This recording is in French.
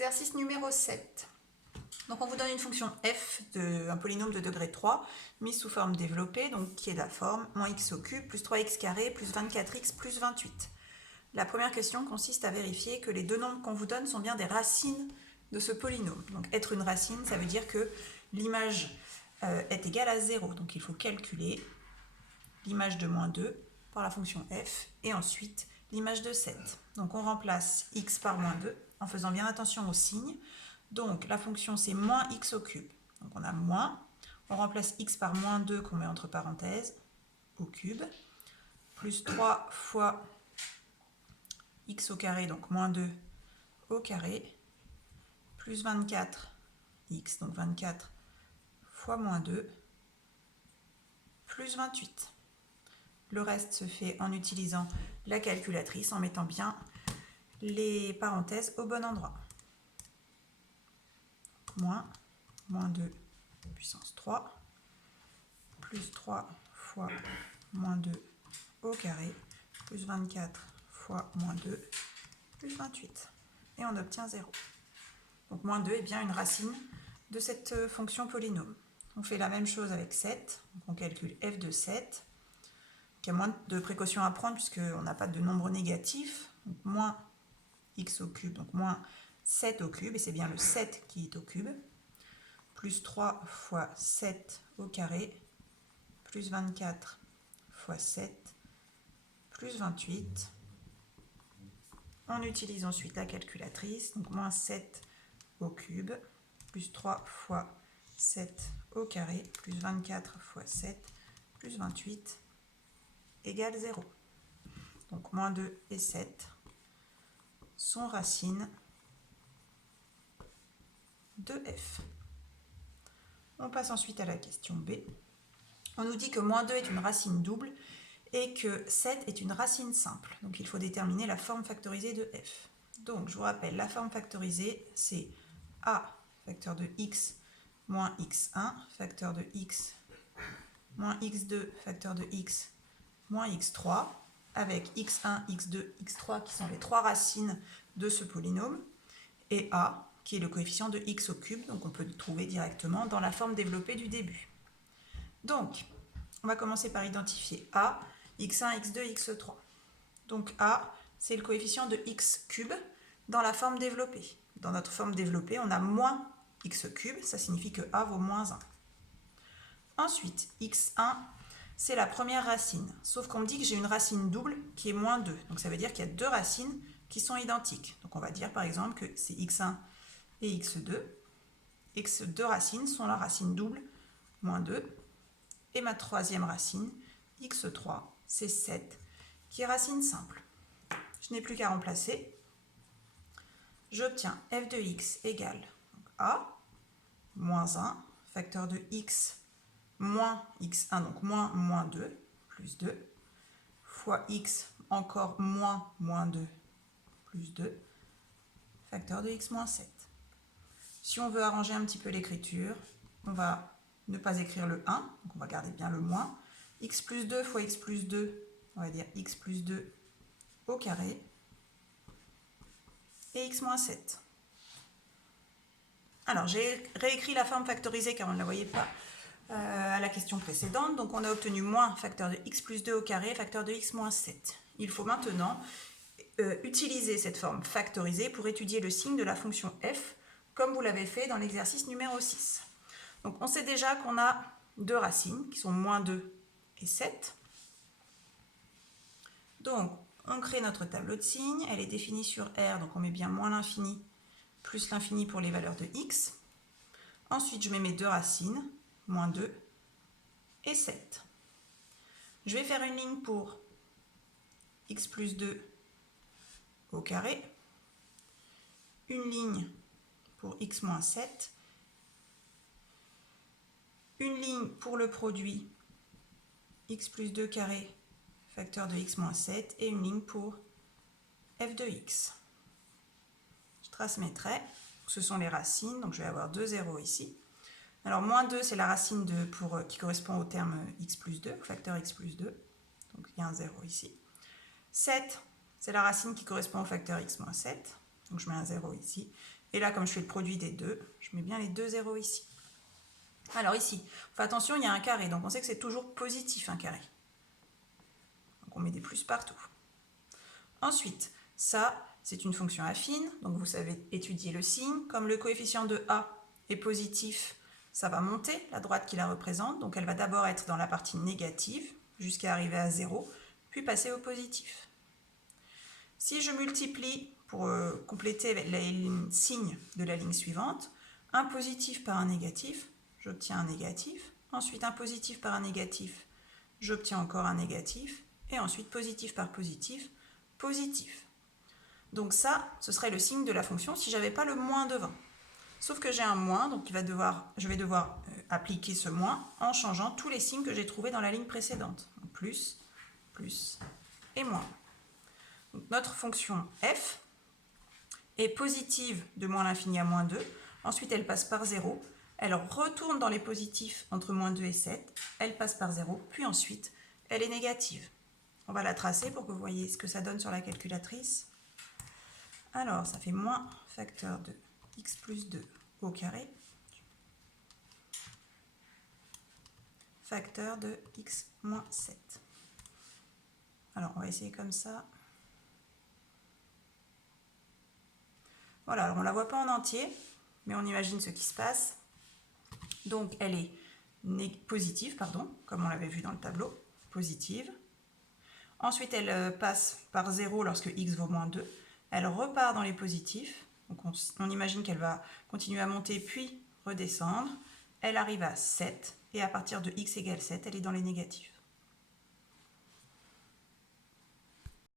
Exercice numéro 7. Donc on vous donne une fonction f, un polynôme de degré 3, mise sous forme développée, donc qui est de la forme moins x au cube plus 3x carré plus 24x plus 28. La première question consiste à vérifier que les deux nombres qu'on vous donne sont bien des racines de ce polynôme. Donc être une racine, ça veut dire que l'image est égale à 0. Donc il faut calculer l'image de moins 2 par la fonction f et ensuite l'image de 7. Donc on remplace x par moins 2 en faisant bien attention au signe. Donc la fonction c'est moins x au cube. Donc on a moins, on remplace x par moins 2 qu'on met entre parenthèses au cube, plus 3 fois x au carré, donc moins 2 au carré, plus 24x, donc 24 fois moins 2, plus 28. Le reste se fait en utilisant la calculatrice, en mettant bien les parenthèses au bon endroit. Moins 2 puissance 3, plus 3 fois moins 2 au carré, plus 24 fois moins 2, plus 28. Et on obtient 0. Donc moins 2 est bien une racine de cette fonction polynôme. On fait la même chose avec 7. Donc on calcule f de 7. Il y a moins de précautions à prendre puisqu'on n'a pas de nombre négatif. Donc moins x au cube, donc moins 7 au cube, et c'est bien le 7 qui est au cube. Plus 3 fois 7 au carré, plus 24 fois 7, plus 28. On utilise ensuite la calculatrice, donc moins 7 au cube, plus 3 fois 7 au carré, plus 24 fois 7, plus 28, égale 0. Donc moins 2 et 7 sont racines de f. On passe ensuite à la question B. On nous dit que moins 2 est une racine double et que 7 est une racine simple. Donc il faut déterminer la forme factorisée de f. Donc je vous rappelle, la forme factorisée, c'est a facteur de x moins x1 facteur de x moins x2 facteur de x moins x3 avec x1, x2, x3 qui sont les trois racines de ce polynôme et a qui est le coefficient de x au cube, donc on peut le trouver directement dans la forme développée du début. Donc, on va commencer par identifier a, x1, x2, x3. Donc a, c'est le coefficient de x cube dans la forme développée. Dans notre forme développée, on a moins x cube, ça signifie que a vaut moins 1. Ensuite, x1, c'est la première racine, sauf qu'on me dit que j'ai une racine double qui est moins 2. Donc ça veut dire qu'il y a deux racines qui sont identiques. Donc on va dire par exemple que c'est x1 et x2. Et que ces deux racines sont la racine double, moins 2. Et ma troisième racine, x3, c'est 7, qui est racine simple. Je n'ai plus qu'à remplacer. J'obtiens f de x égale a, moins 1, facteur de x, moins x1, donc moins 2, plus 2, fois x, encore moins 2, plus 2, facteur de x moins 7. Si on veut arranger un petit peu l'écriture, on va ne pas écrire le 1, donc on va garder bien le moins. X plus 2 fois x plus 2, on va dire x plus 2 au carré, et x moins 7. Alors j'ai réécrit la forme factorisée car on ne la voyait pas à la question précédente. Donc on a obtenu moins facteur de x plus 2 au carré, facteur de x moins 7. Il faut maintenant utiliser cette forme factorisée pour étudier le signe de la fonction f, comme vous l'avez fait dans l'exercice numéro 6. Donc on sait déjà qu'on a deux racines qui sont moins 2 et 7. Donc on crée notre tableau de signes, elle est définie sur R, donc on met bien moins l'infini plus l'infini pour les valeurs de x. Ensuite je mets mes deux racines, moins 2 et 7. Je vais faire une ligne pour x plus 2 au carré, une ligne pour x moins 7, une ligne pour le produit x plus 2 carré facteur de x moins 7 et une ligne pour f de x. Je trace mes traits, ce sont les racines, donc je vais avoir 2 zéros ici. Alors moins 2 c'est la racine qui correspond au terme x plus 2, au facteur x plus 2, donc il y a un 0 ici. 7 c'est la racine qui correspond au facteur x moins 7, donc je mets un 0 ici. Et là, comme je fais le produit des deux, je mets bien les deux zéros ici. Alors ici, on fait attention, il y a un carré, donc on sait que c'est toujours positif un carré. Donc on met des plus partout. Ensuite, ça, c'est une fonction affine, donc vous savez étudier le signe. Comme le coefficient de A est positif, ça va monter la droite qui la représente, donc elle va d'abord être dans la partie négative, jusqu'à arriver à 0, puis passer au positif. Si je multiplie, pour compléter les signes de la ligne suivante, un positif par un négatif, j'obtiens un négatif, ensuite un positif par un négatif, j'obtiens encore un négatif, et ensuite positif par positif, positif. Donc ça, ce serait le signe de la fonction si je n'avais pas le moins de 20. Sauf que j'ai un moins, donc je vais devoir appliquer ce moins en changeant tous les signes que j'ai trouvés dans la ligne précédente. Donc plus, plus et moins. Donc notre fonction f est positive de moins l'infini à moins 2. Ensuite, elle passe par 0. Elle retourne dans les positifs entre moins 2 et 7. Elle passe par 0. Puis ensuite, elle est négative. On va la tracer pour que vous voyez ce que ça donne sur la calculatrice. Alors, ça fait moins facteur de x plus 2 au carré, facteur de x moins 7. Alors, on va essayer comme ça. Voilà, alors on ne la voit pas en entier, mais on imagine ce qui se passe. Donc, elle est positive, comme on l'avait vu dans le tableau, positive. Ensuite, elle passe par 0 lorsque x vaut moins 2. Elle repart dans les positifs. Donc on imagine qu'elle va continuer à monter puis redescendre. Elle arrive à 7 et à partir de x égale 7, elle est dans les négatifs.